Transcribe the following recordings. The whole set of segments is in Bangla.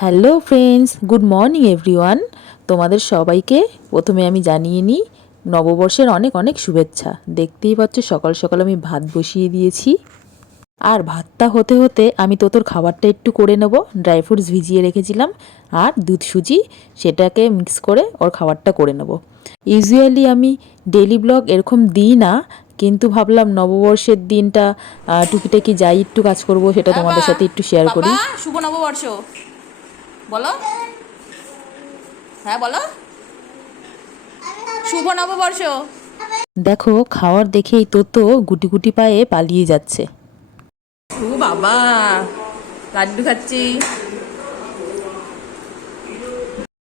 Hello friends good morning everyone. তোমাদের সবাইকে প্রথমে আমি জানিয়ে নিই নববর্ষের অনেক অনেক শুভেচ্ছা। দেখতেই পাচ্ছ সকাল সকাল আমি ভাত বসিয়ে দিয়েছি। আর ভাতটা হতে হতে আমি তো তোর খাবারটা একটু করে নেব। ড্রাই ফ্রুটস ভিজিয়ে রেখেছিলাম। আর দুধ সুজি সেটাকে মিক্স করে ওর খাবারটা করে নেব। ইউজুয়ালি আমি ডেলি ব্লগ এরকম দিই না কিন্তু ভাবলাম নববর্ষের দিনটা টুকিটাকি যাই একটু কাজ করব সেটা তোমাদের সাথে একটু শেয়ার করি। শুভ নববর্ষ। বলো। হ্যাঁ বলো। শুভ নববর্ষ। দেখো খাওয়ার দেখেই তো তো গুটি গুটি পায়ে পালিয়ে যাচ্ছে। ও বাবা লাড্ডু খাচ্ছি।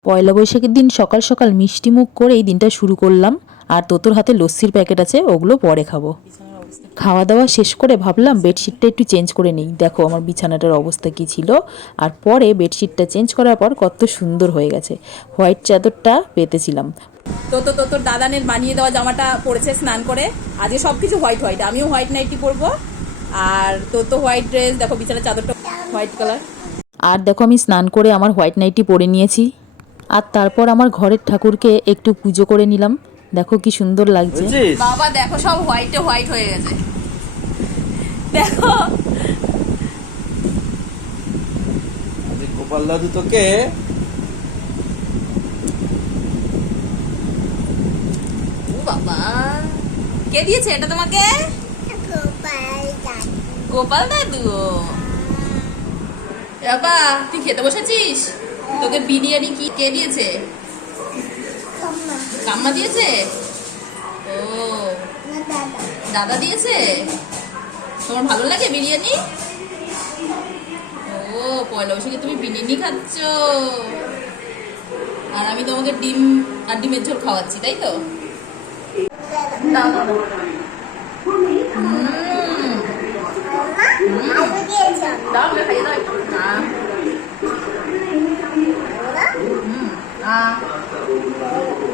পয়লা বৈশাখের দিন সকাল সকাল মিষ্টি মুখ করে এই দিনটা শুরু করলাম। আর তোতোর হাতে লস্যির প্যাকেট আছে ওগুলো পরে খাব। খাওয়া দাওয়া শেষ করে ভাবলাম বেডশিটটা একটু চেঞ্জ করে নিই। দেখো আমার বিছানাটার অবস্থা কী ছিল? আর পরে বেডশিটটা চেঞ্জ করার পর কত সুন্দর হয়ে গেছে। হোয়াইট চাদরটা পেতেছিলাম। তো তো তোর দাদানের বানিয়ে দেওয়া জামাটা পরেছে স্নান করে। আজকে সব কিছু হোয়াইট হোয়াইট আমিও হোয়াইট নাইটি পরবো। আর তো তো হোয়াইট ড্রেস দেখো বিছানার চাদরটা হোয়াইট কালার আর দেখো আমি স্নান করে আমার হোয়াইট নাইটি পরে নিয়েছি। আর তারপর আমার ঘরের ঠাকুরকে একটু পুজো করে নিলাম। দেখো কি সুন্দর লাগছে। বাবা দেখো সব হোয়াইটে হোয়াইট হয়ে গেছে। দেখো। আজকে গোপাল দাদু তোকে? ও বাবা। কে দিয়েছে এটা তোমাকে? গোপাল দাদু। বাবা তুই খেতে বসেছিস? তোকে বিরিয়ানি কি কে দিয়েছে? কাম্মা দিয়েছে? ও। দাদা দিয়েছে? তোমার ভালো লাগে বিরিয়ানি? ও পয়লা বৈশাখে তুমি বিরিয়ানি খাচ্ছ। আর আমি তোমাকে ডিম আর ডিমের ঝোল খাওয়াচ্ছি তাই তো না না দাও আমাকে খাইয়ে দাও একটু। না। হুম, না।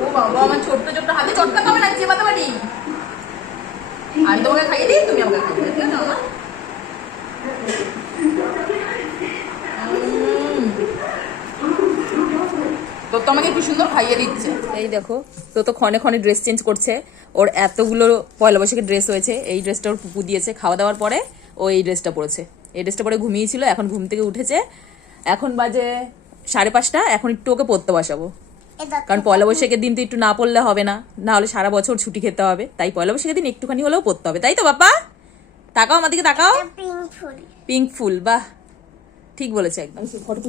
ও বাবা, আমার ছোট্ট ছোট্ট হাতে চটকা পাবে না চেপাতে পারি আমি তোমাকে খাইয়ে দিই তুমি আমাকে খাইয়ে দিও ঠিক আছে আমার তো তো আমাকে কি সুন্দর খাইয়ে দিচ্ছে? এই দেখো তো তো ক্ষণে ক্ষণে ড্রেস চেঞ্জ করছে। ওর এতগুলো পয়লা বৈশাখের ড্রেস হয়েছে। এই ড্রেসটা ওর পুপু দিয়েছে খাওয়া দাওয়ার পরে ও এই ড্রেসটা পরেছে। এই ড্রেসটা পরে ঘুমিয়েছিল এখন ঘুম থেকে উঠেছে। এখন বাজে সাড়ে পাঁচটা এখন একটু ওকে পড়তে বসাবো। কারণ পয়লা বৈশাখের দিন তো একটু না পড়লে হবে না। না হলে সারা বছর ছুটি খেতে হবে। তাই পয়লা বৈশাখের দিন একটুখানি হলেও পড়তে হবে। তাই তো বাবা তাকাও আমার দিকে তাকাও। পিঙ্ক ফুল। বাহ। ঠিক বলেছে একদম। ফটো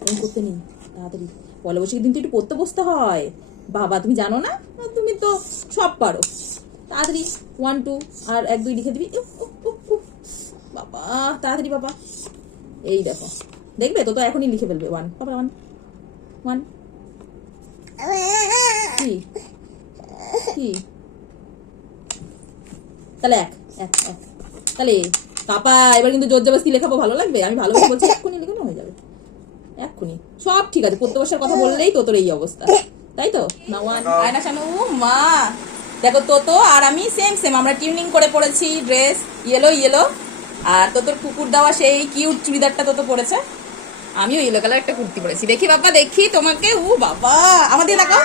এরকম করতে নেই। তাড়াতাড়ি পয়লা বৈশাখের দিন তো একটু পড়তে বসতে হয়। বাবা, তুমি জানো না? তুমি তো সব পারো। তাড়াতাড়ি ওয়ান টু আর এক, দুই লিখে দিবি। বাবা, তাড়াতাড়ি বাবা। এই দেখো, দেখবে? তো তো এখনই লিখে ফেলবে। ওয়ান বাবা ওয়ান ওয়ান কি? কি? তাহলে এক এক এক। তাহলে পাপা এবার কিন্তু জোর জবরদস্তি লেখাবো, ভালো লাগবে? আমি ভালো বলছি এক্ষুনি লেখানো হয়ে যাবে এক্ষুনি সব ঠিক আছে পড়তে বসার কথা বললেই তোর এই অবস্থা। তাই তো? না ওয়ান। আয়না শানু মা। দেখো তোতো আর আমি সেম সেম আমরা টিউনিং করে পড়েছি ড্রেস ইয়েলো ইয়েলো আর তোতোর কুকুর দেওয়া সেই কিউট চুড়িদারটা তোতো পড়েছে। আমিও ইয়েলো কালার একটা কুর্তি পরেছি দেখি বাবা দেখি তোমাকে। ও বাবা আমাদের দেখাও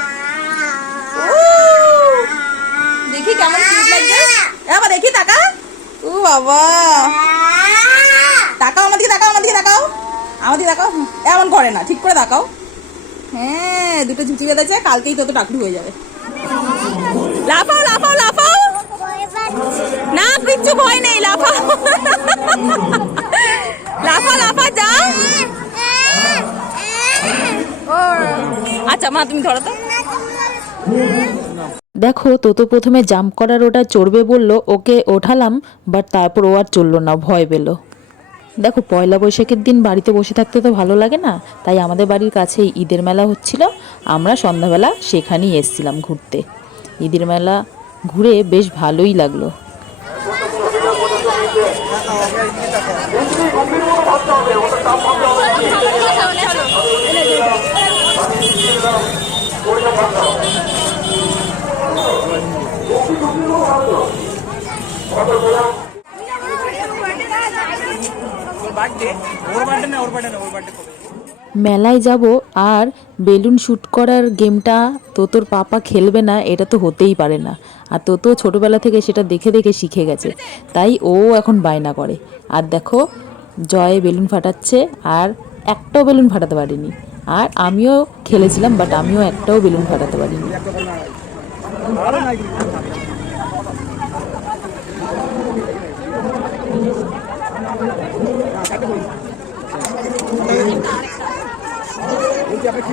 দেখি কেমন কিউট লাগছে। বাবা দেখি তাকা ও বাবা তাকাও আমাদেরকে তাকাও আমাদেরকে তাকাও আমাদেরকে তাকাও এমন করে না, ঠিক করে তাকাও হ্যাঁ দুটো ঝুঁচি বেঁধেছে, কালকেই তত টাকলু হয়ে যাবে। লাফাও লাফাও লাফাও। না, কিচ্ছু ভয় নেই, লাফাও। লাফা লাফা যা। আচ্ছা মা, তুমি ধরো তো। দেখো, তোতো প্রথমে জাম্প করার ওটা চড়বে বলল, ওকে ওঠালাম, বাট তারপর ও আর চলল না, ভয় পেল। দেখো, পয়লা বৈশাখের দিন বাড়িতে বসে থাকতে তো ভালো লাগে না। তাই আমাদের বাড়ির কাছে ঈদের মেলা হচ্ছিল। আমরা সন্ধ্যাবেলা সেখানেই এসছিলাম ঘুরতে। ঈদের মেলা ঘুরে বেশ ভালোই লাগল। মেলায় যাব আর বেলুন শ্যুট করার গেমটা তো তোর পাপা খেলবে না, এটা তো হতেই পারে না। আর তো তো ছোটোবেলা থেকে সেটা দেখে দেখে শিখে গেছে। তাই ও এখন বায়না করে। আর দেখো, জয় বেলুন ফাটাচ্ছে আর একটাও বেলুন ফাটাতে পারিনি। আর আমিও খেলেছিলাম বাট আমিও একটাও বেলুন ফাটাতে পারিনি।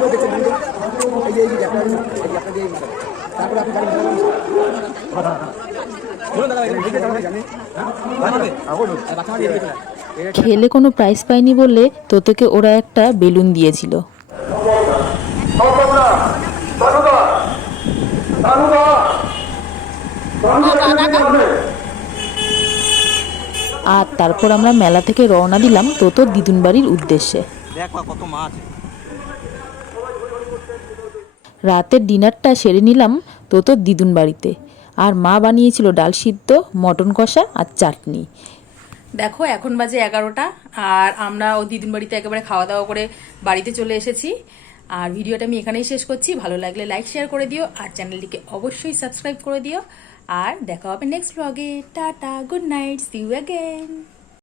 দেখছেন এই যে এই যে তারপরে আপনি। খেলে কোনো প্রাইজ পাইনি বলে তোতোকে ওরা একটা বেলুন দিয়েছিল আর তারপর আমরা মেলা থেকে রওনা দিলাম তোতোর দিদুন বাড়ির উদ্দেশ্যে দেখ কত মাছ রাতের ডিনারটা সেরে নিলাম তোতোর দিদুন বাড়িতে। আর মা বানিয়েছিল ডাল সিদ্ধ, মটন কষা আর চাটনি। দেখো, এখন বাজে এগারোটা আর আমরা ও দিদিন বাড়িতে একেবারে খাওয়া দাওয়া করে বাড়িতে চলে এসেছি। আর ভিডিওটা আমি এখানেই শেষ করছি। ভালো লাগলে লাইক, শেয়ার করে দিও আর চ্যানেলটিকে অবশ্যই সাবস্ক্রাইব করে দিও। আর দেখা হবে নেক্সট ব্লগে tata good night see you again